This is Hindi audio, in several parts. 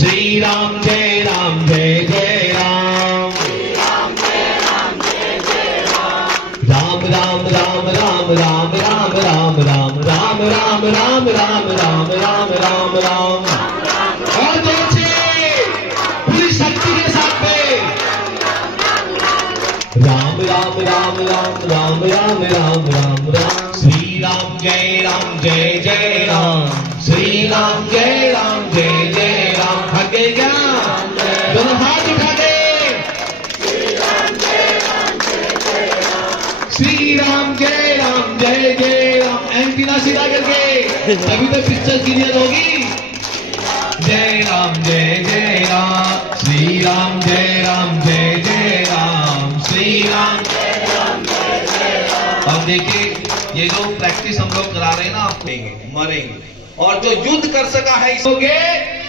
श्री राम जय जय राम। राम राम राम राम राम राम राम राम राम राम राम राम राम राम राम राम। और जोर से पूरी शक्ति के साथ में राम राम राम राम राम राम राम राम राम। श्री राम जय जय राम। श्री राम जय जय राम। आगे क्या दोनों हाथ उठा दे। श्री राम जय जय राम। एंटीना सीधा करके तभी तो पिक्चर क्लियर होगी। जय राम श्री राम जय जय राम। श्री राम अब देखिए ये जो प्रैक्टिस हम लोग करा रहे हैं ना, आप मरेंगे और जो युद्ध कर सका है इसोगे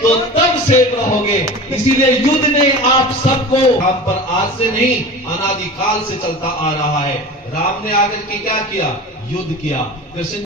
तो तब सेव रहोगे। इसीलिए युद्ध ने आप सबको आप पर आज से नहीं अनादिकाल से चलता आ रहा है। राम ने आकर के क्या किया? युद्ध किया। कृष्ण